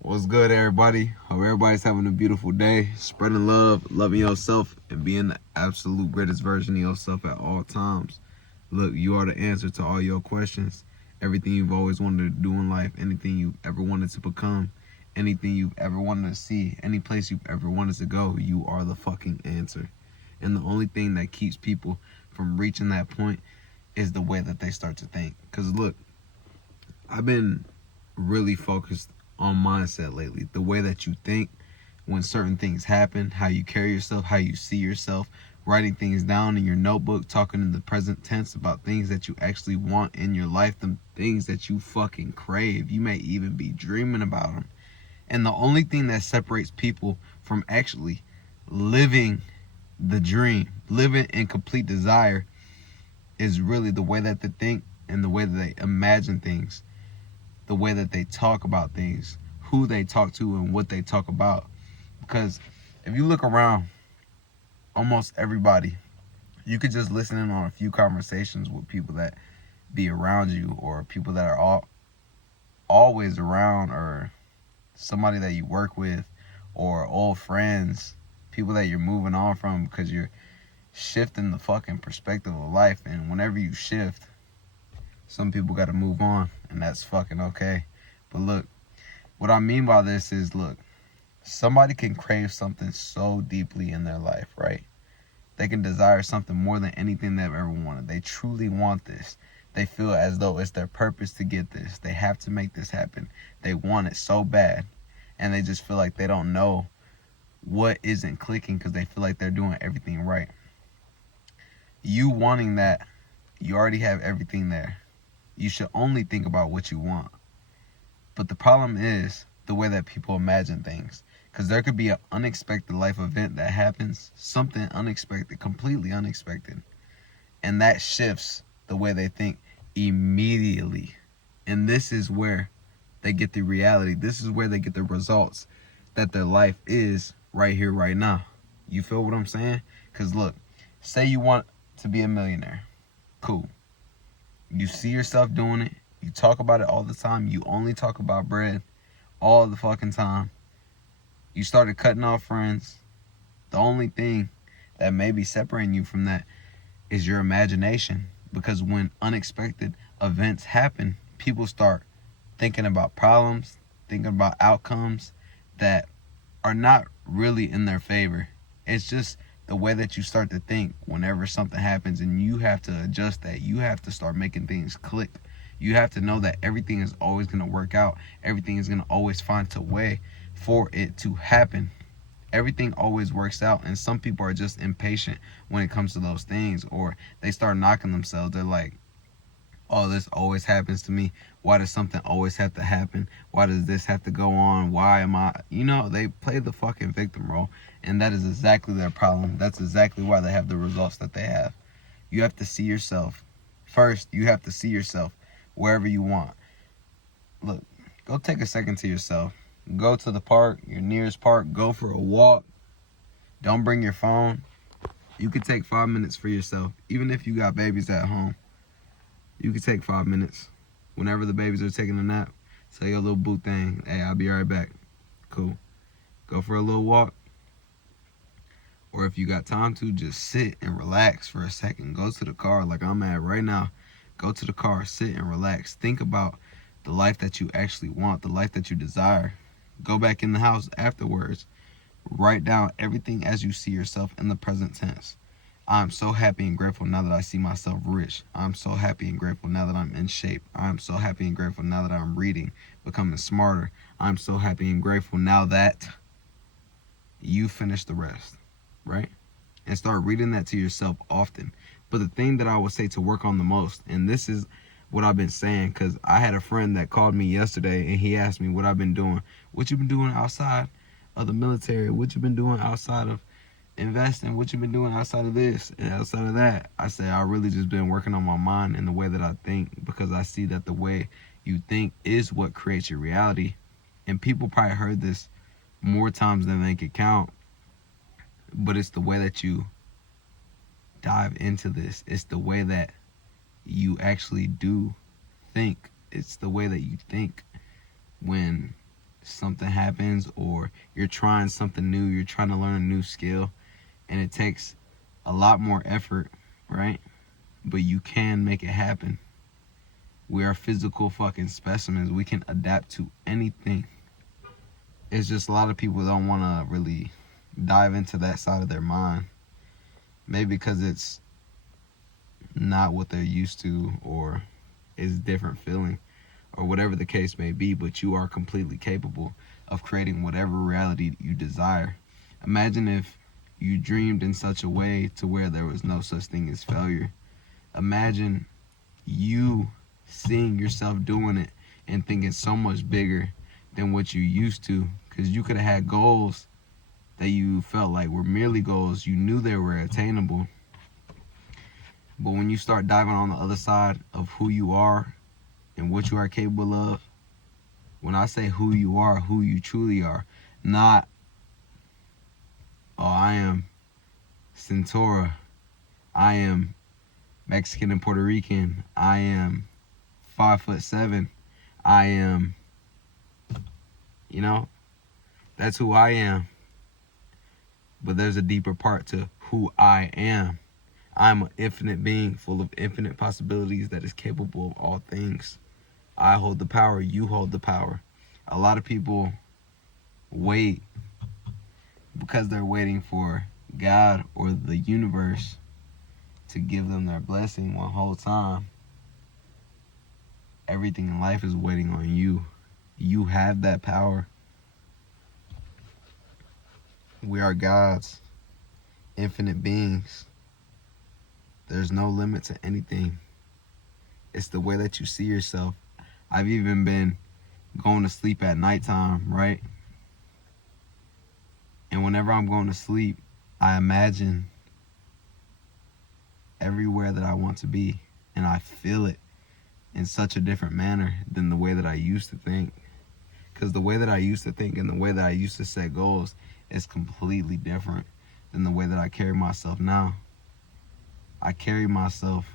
What's good, everybody? Hope everybody's having a beautiful day. Spreading love, loving yourself, and being the absolute greatest version of yourself at all times. Look, you are the answer to all your questions. Everything you've always wanted to do in life, anything you've ever wanted to become, anything you've ever wanted to see, any place you've ever wanted to go, you are the fucking answer. And the only thing that keeps people from reaching that point is the way that they start to think. Because look, I've been really focused on mindset lately. The way that you think when certain things happen, how you carry yourself, how you see yourself, writing things down in your notebook, talking in the present tense about things that you actually want in your life, the things that you fucking crave. You may even be dreaming about them. And the only thing that separates people from actually living the dream, living in complete desire, is really the way that they think and the way that they imagine things, the way that they talk about things, who they talk to, and what they talk about. Because if you look around, almost everybody, you could just listen in on a few conversations with people that be around you, or people that are always around, or somebody that you work with, or old friends, people that you're moving on from because you're shifting the fucking perspective of life. And whenever you shift, some people got to move on, and that's fucking okay. But look, what I mean by this is, look, somebody can crave something so deeply in their life, right? They can desire something more than anything they've ever wanted. They truly want this. They feel as though it's their purpose to get this. They have to make this happen. They want it so bad, and they just feel like they don't know what isn't clicking because they feel like they're doing everything right. You wanting that, you already have everything there. You should only think about what you want. But the problem is the way that people imagine things. Because there could be an unexpected life event that happens, something unexpected, completely unexpected. And that shifts the way they think immediately. And this is where they get the reality. This is where they get the results that their life is right here, right now. You feel what I'm saying? Because look, say you want to be a millionaire. Cool. You see yourself doing it. You talk about it all the time. You only talk about bread all the fucking time. You started cutting off friends. The only thing that may be separating you from that is your imagination. Because when unexpected events happen, people start thinking about problems, thinking about outcomes that are not really in their favor. It's just the way that you start to think whenever something happens, and you have to adjust that. You have to start making things click. You have to know that everything is always going to work out. Everything is going to always find a way for it to happen. Everything always works out, and some people are just impatient when it comes to those things, or they start knocking themselves. They're like, oh, this always happens to me. Why does something always have to happen? Why does this have to go on? Why am I, they play the fucking victim role, and that is exactly their problem. That's exactly why they have the results that they have. You have to see yourself. First, you have to see yourself wherever you want. Look, go take a second to yourself. Go to the park, your nearest park. Go for a walk. Don't bring your phone. You could take 5 minutes for yourself. Even if you got babies at home, you could take 5 minutes. Whenever the babies are taking a nap, say your little boo thing. Hey, I'll be right back. Cool. Go for a little walk. Or if you got time to, just sit and relax for a second. Go to the car like I'm at right now. Go to the car, sit and relax. Think about the life that you actually want, the life that you desire. Go back in the house afterwards. Write down everything as you see yourself in the present tense. I'm so happy and grateful now that I see myself rich. I'm so happy and grateful now that I'm in shape. I'm so happy and grateful now that I'm reading, becoming smarter. I'm so happy and grateful now that you finish the rest, right? And start reading that to yourself often. But the thing that I would say to work on the most, and this is what I've been saying, because I had a friend that called me yesterday and he asked me what I've been doing. What you been doing outside of the military? What you been doing outside of investing? What you been doing outside of this and outside of that? I said, I really just been working on my mind and the way that I think, because I see that the way you think is what creates your reality. And people probably heard this more times than they could count, but it's the way that you dive into this. It's the way that you actually do think. It's the way that you think when something happens or you're trying something new, you're trying to learn a new skill, and it takes a lot more effort, right? But you can make it happen. We are physical fucking specimens. We can adapt to anything. It's just a lot of people don't want to really dive into that side of their mind. Maybe because it's not what they're used to, or is different feeling, or whatever the case may be, but you are completely capable of creating whatever reality you desire. Imagine if you dreamed in such a way to where there was no such thing as failure. Imagine you seeing yourself doing it and thinking so much bigger than what you used to, because you could have had goals that you felt like were merely goals. You knew they were attainable. But when you start diving on the other side of who you are and what you are capable of, when I say who you are, who you truly are, not, oh, I am Centaura, I am Mexican and Puerto Rican, I am 5'7", I am, that's who I am. But there's a deeper part to who I am. I'm an infinite being full of infinite possibilities that is capable of all things. I hold the power, you hold the power. A lot of people wait because they're waiting for God or the universe to give them their blessing, one whole time everything in life is waiting on you. You have that power. We are gods, infinite beings. There's no limit to anything. It's the way that you see yourself. I've even been going to sleep at nighttime, right? And whenever I'm going to sleep, I imagine everywhere that I want to be, and I feel it in such a different manner than the way that I used to think. Because the way that I used to think and the way that I used to set goals is completely different than the way that I carry myself now. I carry myself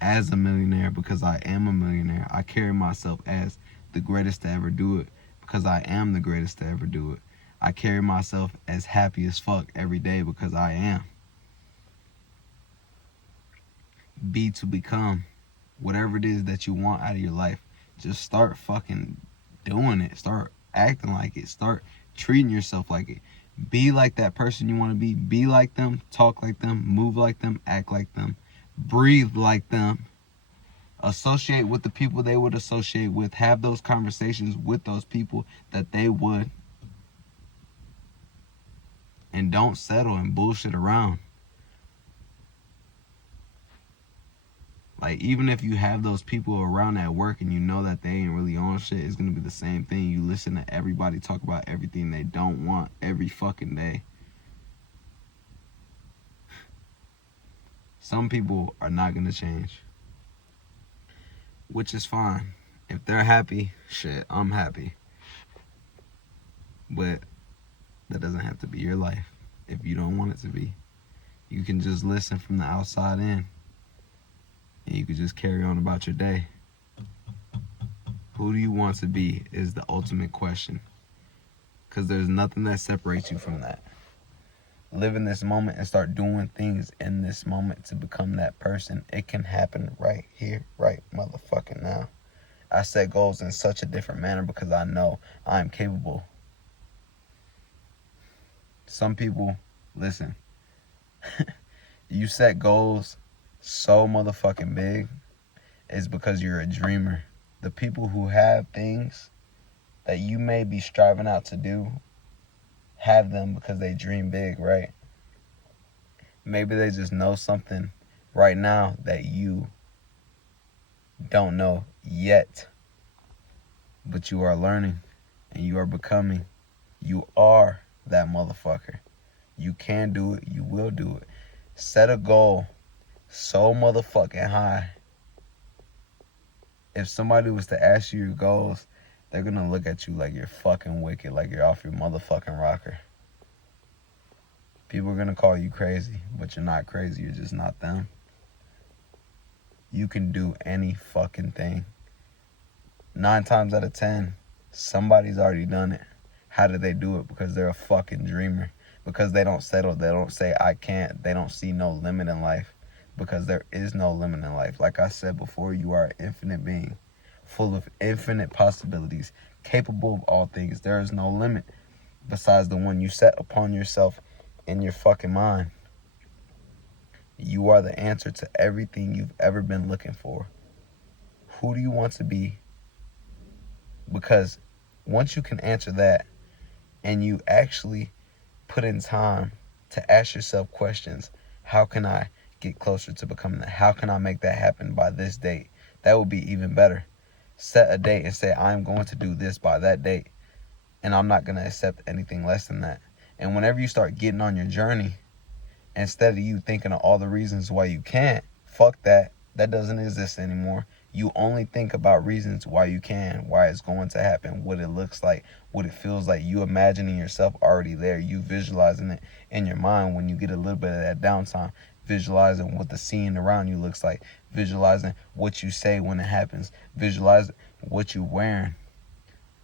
as a millionaire because I am a millionaire. I carry myself as the greatest to ever do it because I am the greatest to ever do it. I carry myself as happy as fuck every day because I am. Be to become. Whatever it is that you want out of your life, just start fucking doing it. Start acting like it. Start treating yourself like it. Be like that person you want to be. Be like them. Talk like them. Move like them. Act like them. Breathe like them. Associate with the people they would associate with. Have those conversations with those people that they would. And don't settle and bullshit around. Like, even if you have those people around at work and you know that they ain't really on shit, it's gonna be the same thing. You listen to everybody talk about everything they don't want every fucking day. Some people are not gonna change, which is fine. If they're happy, shit, I'm happy. But that doesn't have to be your life if you don't want it to be. You can just listen from the outside in. And you could just carry on about your day. Who do you want to be is the ultimate question. Because there's nothing that separates you from that. Live in this moment and start doing things in this moment to become that person. It can happen right here, right motherfucking now. I set goals in such a different manner because I know I'm capable. Some people, listen, you set goals so motherfucking big is because you're a dreamer. The people who have things that you may be striving out to do have them because they dream big, right? Maybe they just know something right now that you don't know yet, but you are learning and you are becoming. You are that motherfucker. You can do it. You will do it. Set a goal so motherfucking high. If somebody was to ask you your goals, they're gonna look at you like you're fucking wicked, like you're off your motherfucking rocker. People are gonna call you crazy, but you're not crazy, you're just not them. You can do any fucking thing. 9 times out of 10, Somebody's already done it. How did they do it? Because they're a fucking dreamer. Because they don't settle. They don't say, I can't. They don't see no limit in life. Because there is no limit in life. Like I said before, you are an infinite being, full of infinite possibilities, capable of all things. There is no limit besides the one you set upon yourself in your fucking mind. You are the answer to everything you've ever been looking for. Who do you want to be? Because once you can answer that and you actually put in time to ask yourself questions, how can I get closer to becoming that? How can I make that happen by this date? That would be even better. Set a date and say, I'm going to do this by that date, and I'm not going to accept anything less than that. And whenever you start getting on your journey, instead of you thinking of all the reasons why you can't, fuck that. That doesn't exist anymore. You only think about reasons why you can, why it's going to happen, what it looks like, what it feels like. You imagining yourself already there. You visualizing it in your mind when you get a little bit of that downtime. Visualizing what the scene around you looks like. Visualizing what you say when it happens. Visualizing what you're wearing.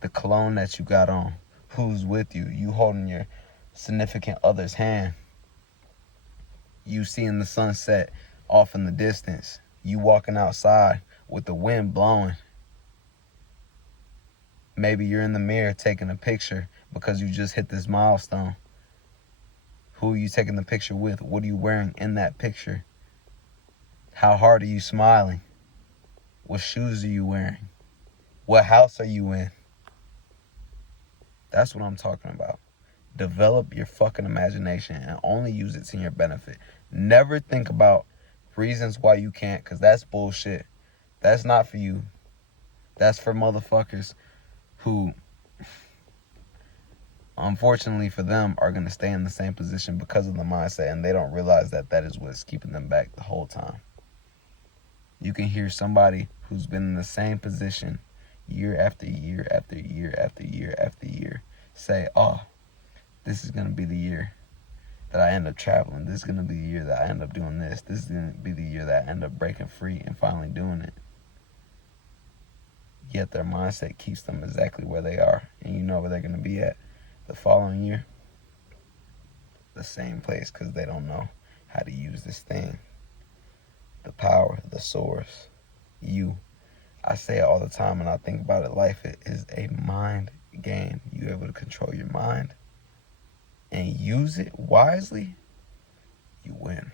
The cologne that you got on. Who's with you. You holding your significant other's hand. You seeing the sunset off in the distance. You walking outside with the wind blowing. Maybe you're in the mirror taking a picture because you just hit this milestone. Who are you taking the picture with? What are you wearing in that picture? How hard are you smiling? What shoes are you wearing? What house are you in? That's what I'm talking about. Develop your fucking imagination and only use it to your benefit. Never think about reasons why you can't, because that's bullshit. That's not for you. That's for motherfuckers who, unfortunately for them, are going to stay in the same position because of the mindset, and they don't realize that that is what's keeping them back the whole time. You can hear somebody who's been in the same position year after year after year after year after year say, oh, this is going to be the year that I end up traveling. This is going to be the year that I end up doing this. This is going to be the year that I end up breaking free and finally doing it. Yet their mindset keeps them exactly where they are. And you know where they're going to be at the following year? The same place, because they don't know how to use this thing. The power, the source, you. I say it all the time and I think about it. Life is a mind game. You're able to control your mind and use it wisely, you win.